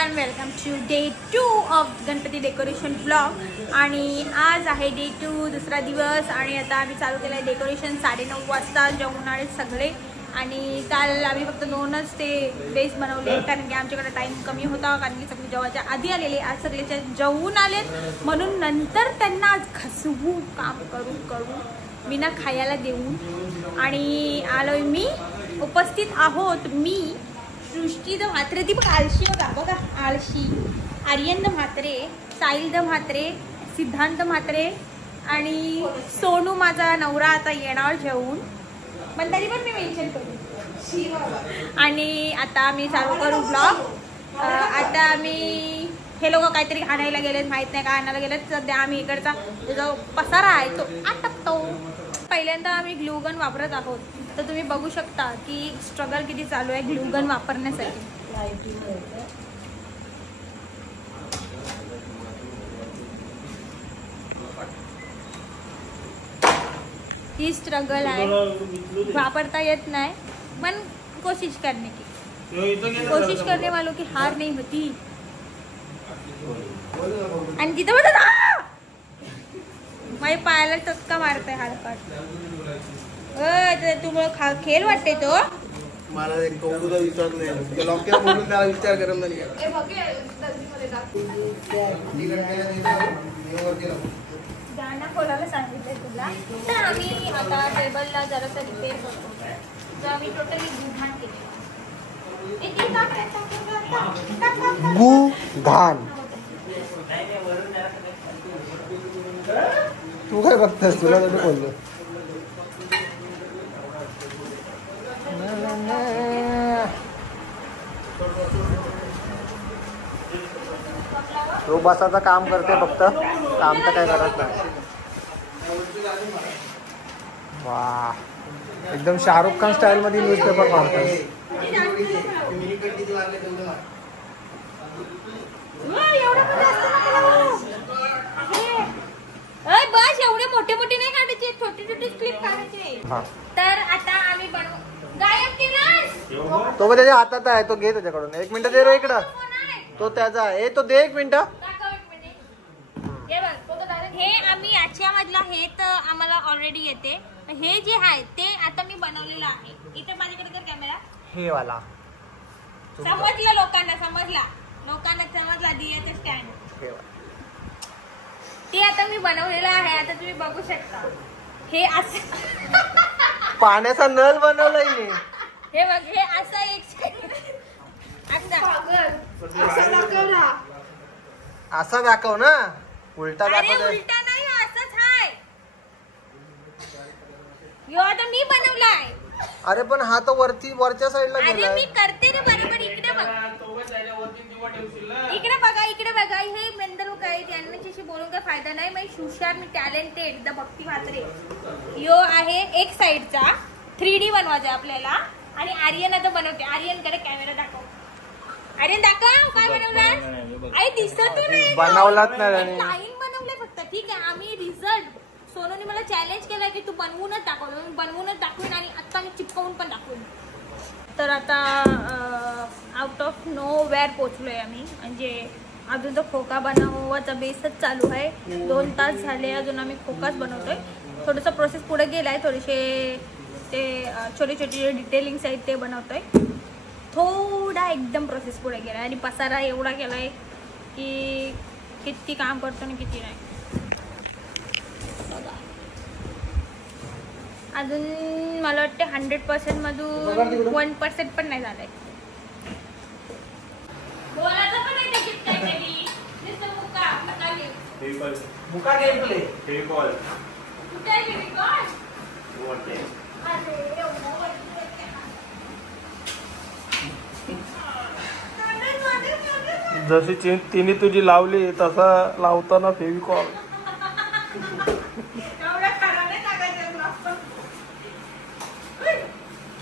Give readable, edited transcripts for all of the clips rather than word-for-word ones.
Everyone, welcome today 2 of Ganpati decoration blog. आणि आज आहे डे 2, दुसरा दिवस। आणि आता आम्ही चालू केलं आहे डेकोरेशन 9:30 वाजता जेवून आले सगळे। आणि काल आम्ही फक्त 2च ते बेस बनवले, कारण की आमच्याकडे टाईम कमी होता, कारण की सगळे जेवायच्या आधी आलेले, आज सगळेच्या जेवून आलेत, म्हणून नंतर त्यांना आज खसवू काम करू विना खायला देऊन। आणि आलोय मी, उपस्थित आहोत मी, सृष्टी द म्हात्रे, ती बघा आळशी, बघा आळशी, आर्यन द म्हात्रे, साहिल द म्हात्रे, सिद्धांत म्हात्रे आणि सोनू माझा नवरा आता येणार जेवून, पण तरी पण मी मेन्शन करू। आणि आता आम्ही चालू करू ब्लॉग। आता आम्ही हे लोक काहीतरी आणायला गेलेत, माहीत नाही का आणायला गेलेत। सध्या आम्ही इकडचा जो पसारा आहे तो आटपतो। पहिल्यांदा आम्ही ग्लूगन वापरत आहोत, तर तुम्ही बघू शकता की स्ट्रगल किती चालू आहे ग्लूगन वापरण्यासाठी। ही स्ट्रगल आहे, वापरता येत नाही, पण कोशिश करने वालों की हार नहीं होती। आणि तिथं बघा माझ्या पायाला चटका मारताय हलकट। तुम्हाला खेळ वाटते तो मला एक कौतुका विचार नाही ते लॉकेला बोलून त्याला विचार करत नाही। गाणं कोणाला सांगितलंय तुला? तर आम्ही आता टेबलला जरासा रिपेअर करतो, जो आम्ही टोटली गुघाण केले। गुघाण तू काय बघतेस? तुला तर बोललो तो बसाचं काम करते फक्त, काम तर काय करत नाही। वा, एकदम शाहरुख खान स्टाईल मध्ये न्यूजपेपर मारतात। बस एवढे मोठे मोठे नाही काढायचे, छोटे छोटे क्लिप काढायचे। तर आता आम्ही बनवू। गायब केलास तो त्याच्या हातात आहे, तो घे त्याच्याकडून। 1 मिनिट दे रे इकडं, तो त्याचा आहे, तो दे 1 मिनिट। हे आम्ही याच्या मधला हे तर आम्हाला ऑलरेडी येते। हे जे आहे ते आता मी बनवलेलं आहे। इथे माझ्याकडे तर कॅमेरा हे वाला समजला, लोकांना समजला दियाचं स्टँड ते आता मी बनवलेलं आहे। आता तुम्ही बघू शकता हे असं पाण्याचा नळ बनवलाय मी। हे बघ, हे असं एक असा दाखव ना, उलटा दाखव। उलटा नाही, असंच आहे। यो आता मी बनवलाय। अरे पण हा तो वरच्या साईडला गेलाय। अरे मी करते रे बरोबर। इकडे बघ, इकडे बघा। हे मेंदल काय त्यांच्याशी बोलून काय फायदा नाही। मी हुशार, मी टॅलेंटेड, द भक्ती म्हात्रे। यो आहे एक साईडचा 3D बनवायचा आपल्याला। आणि आर्यन आता बनवते। आर्यन कडे कॅमेरा दाखव। आर्यन दाखव काय बनवलाय। आई दिसत नाही, बनवलाच नाही, लाईन बनवले फक्त। ठीक आहे, आम्ही रिझल्ट, सोनूने मला चॅलेंज केला की तू बनवूनच दाखवेन आणि आता मी चिपकवून पण दाखवेन। तर आता आउट ऑफ नो वेअर पोचलोय आम्ही। म्हणजे अजून तो खोका बनवायचा बेसच चालू आहे। 2 तास झाले अजून आम्ही खोकाच बनवतोय। थोडंसं प्रोसेस पुढे गेलाय, थोडेसे ते छोटे छोटे डिटेलिंग्स आहेत ते बनवतोय। थोडा एकदम प्रोसेस पुढे गेलाय आणि पसारा एवढा केलाय की किती काम करतो आणि किती नाही। अजून मला वाटते 100% मधून 1% पण नाही झालंय। जशी तिने तुझी लावली तसा लावताना फेविकॉल।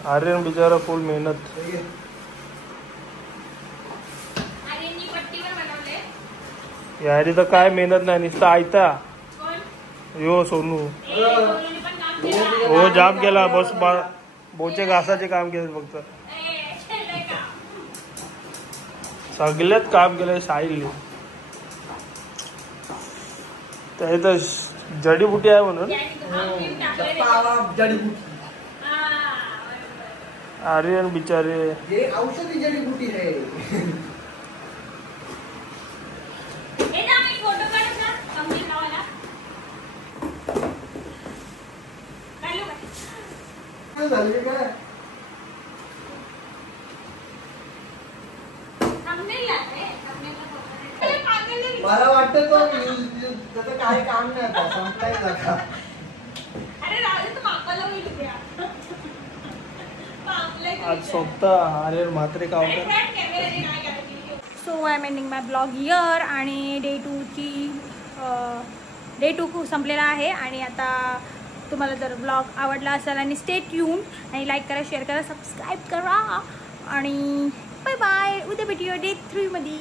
आर्यन बिचारा फुल मेहनत। यारी तर काय मेहनत नाही, नुसतं आयता। यो सोनू हो जाम केला, बस बोचे घासाचे काम केले फक्त। सगळ्यात काम केलंय साहिलने. ते तर जडीबुटी आहे म्हणून. आर्यन बिचारे ये औषधी जडीबुटी है. मला वाटतं तो त्याचं काही काम नाही आता संपलाय का. आज स्वतः आर्यन म्हात्रे कावकर. So I am ending my blog here. आणि डे टू संपलेला आहे. आणि आता तुम्हाला जर ब्लॉग आवडला असेल आणि स्टे ट्यून आणि लाईक करा, शेअर करा, सबस्क्राईब करा. आणि बाय बाय. उद्या भेटूया डे 3 मध्ये.